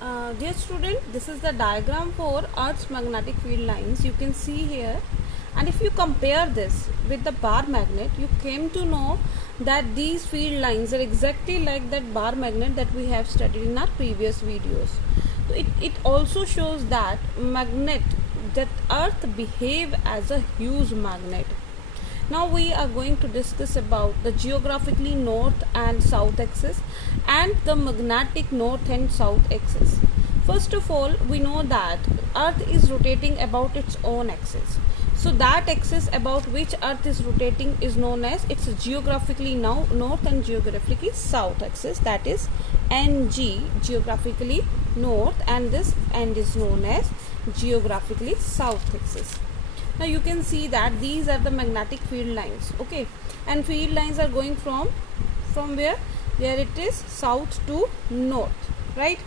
Dear student, this is the diagram for Earth's magnetic field lines. You can see here, and if you compare this with the bar magnet, you came to know that these field lines are exactly like that bar magnet that we have studied in our previous videos. So it also shows that Earth behave as a huge magnet. Now we are going to discuss about the geographically north and south axis and the magnetic north and south axis. First of all, we know that Earth is rotating about its own axis. So that axis about which Earth is rotating is known as its geographically north and geographically south axis, that is NG, geographically north, and this end is known as geographically south axis. Now you can see that these are the magnetic field lines, okay, and field lines are going from where it is south to north, right?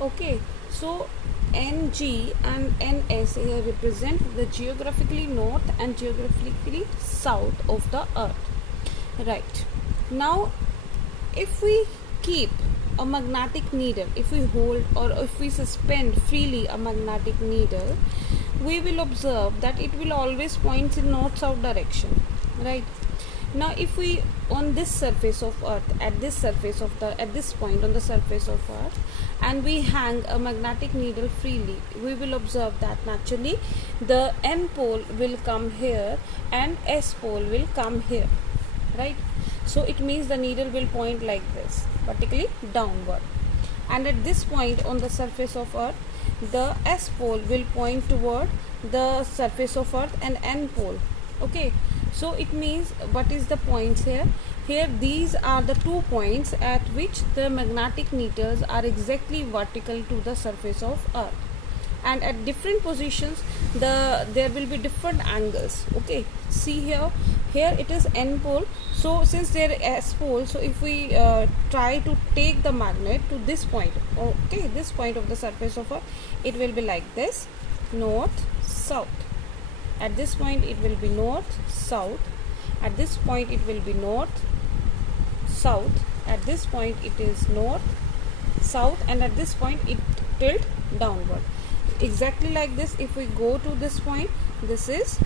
Okay, so NG and NS here represent the geographically north and geographically south of the Earth, right? Now if we keep a magnetic needle, if we hold or if we suspend freely a magnetic needle, we will observe that it will always point in north-south direction, right? Now if we on this surface of Earth, at this point on the surface of Earth, and we hang a magnetic needle freely, we will observe that naturally the N pole will come here and S pole will come here, right? So it means the needle will point like this, particularly downward, and at this point on the surface of Earth, the S pole will point toward the surface of Earth and N pole, okay? So it means, what is the points here? Here these are the 2 points at which the magnetic needles are exactly vertical to the surface of Earth, and at different positions there will be different angles, okay? See here it is N pole, so since there is S pole, so if we try to take the magnet to this point, okay, this point of the surface of Earth, it will be like this, north south. At this point it will be north south, at this point it will be north south, at this point it is north south, and at this point it tilt downward, exactly like this. If we go to this point, this is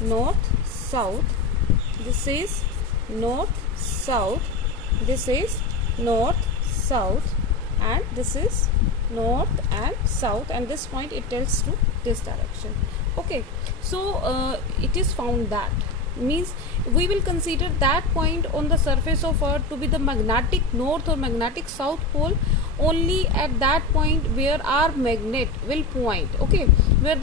north south, this is north south, this is north south, and this is north and south, and this point it tilts to this direction, okay? So it is found that means we will consider that point on the surface of Earth to be the magnetic north or magnetic south pole only at that point where our magnet will point, okay, where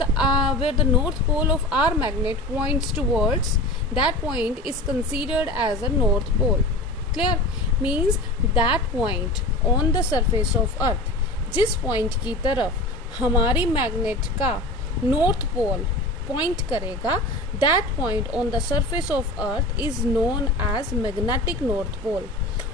the north pole of our magnet points towards, that point is considered as a north pole. Clear? Means that point on the surface of Earth, जिस point की तरफ हमारी magnet का north pole point करेगा, that point on the surface of Earth is known as magnetic north pole,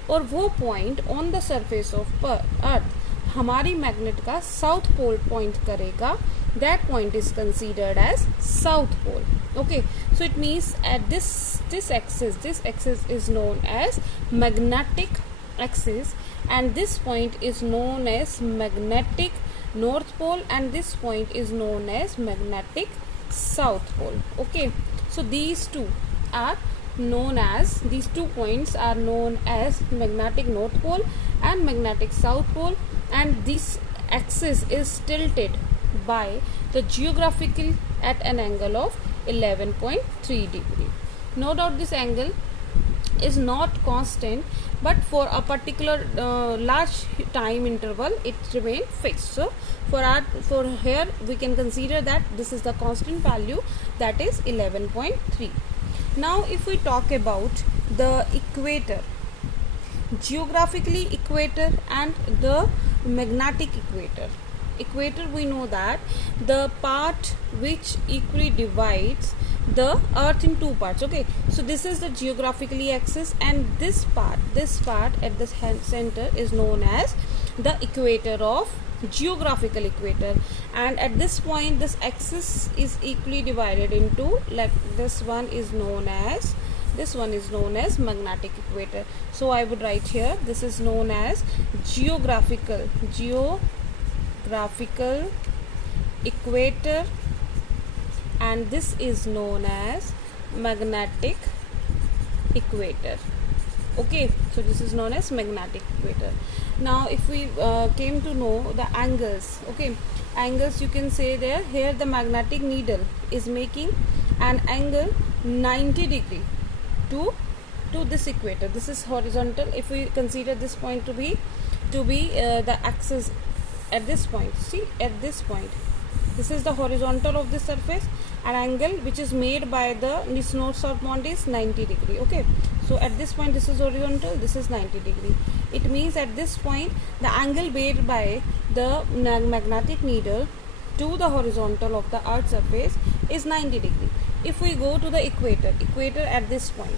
और वो point on the surface of Earth हमारी magnet का साउथ पोल पॉइंट करेगा, that point is considered as south pole, okay? So it means at this axis is known as magnetic axis, and this point is known as magnetic north pole, and this point is known as magnetic south pole, okay? So these two points are known as magnetic north pole and magnetic south pole, and this axis is tilted by the geographical at an angle of 11.3 degree. No doubt this angle is not constant, but for a particular large time interval it remain fixed. So for here we can consider that this is the constant value, that is 11.3. Now if we talk about the equator, geographically equator and the magnetic equator, we know that the part which equally divides the Earth in 2 parts, okay? So this is the geographically axis, and this part at the center is known as the equator of geographical equator, and at this point this axis is equally divided into, like this one is known as This one is known as magnetic equator. So I would write here, this is known as geographical equator, and this is known as magnetic equator. Okay, so this is known as magnetic equator. Now if we came to know the angles, okay, angles you can say there, here the magnetic needle is making an angle 90 degree to this equator. This is horizontal. If we consider this point to be the axis at this point, see, at this point, this is the horizontal of the surface, an angle which is made by the north-south bond is 90 degree. Okay, so at this point this is horizontal, this is 90 degree. It means at this point the angle made by the magnetic needle to the horizontal of the earth surface is 90 degree. If we go to the equator at this point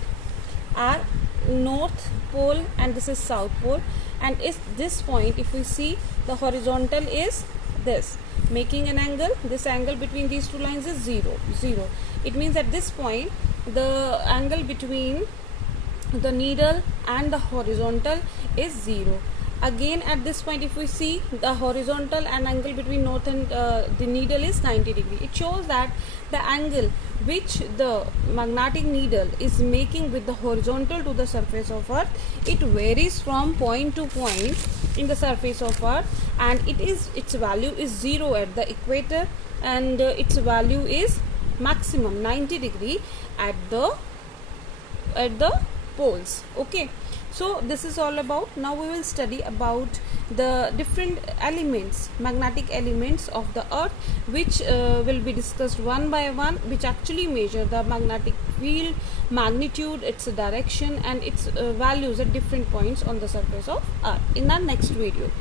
are north pole and this is south pole, and at this point if we see the horizontal is this, making an angle, this angle between these two lines is 0. It means at this point the angle between the needle and the horizontal is 0. Again at this point if we see the horizontal and angle between north and the needle is 90 degree. It shows that the angle which the magnetic needle is making with the horizontal to the surface of earth, it varies from point to point in the surface of earth, and its value is 0 at the equator, and its value is maximum 90 degree at the poles. Okay, so this is all about. Now we will study about the different elements, magnetic elements of the earth, which will be discussed one by one, which actually measure the magnetic field, magnitude, its direction and its values at different points on the surface of earth in our next video.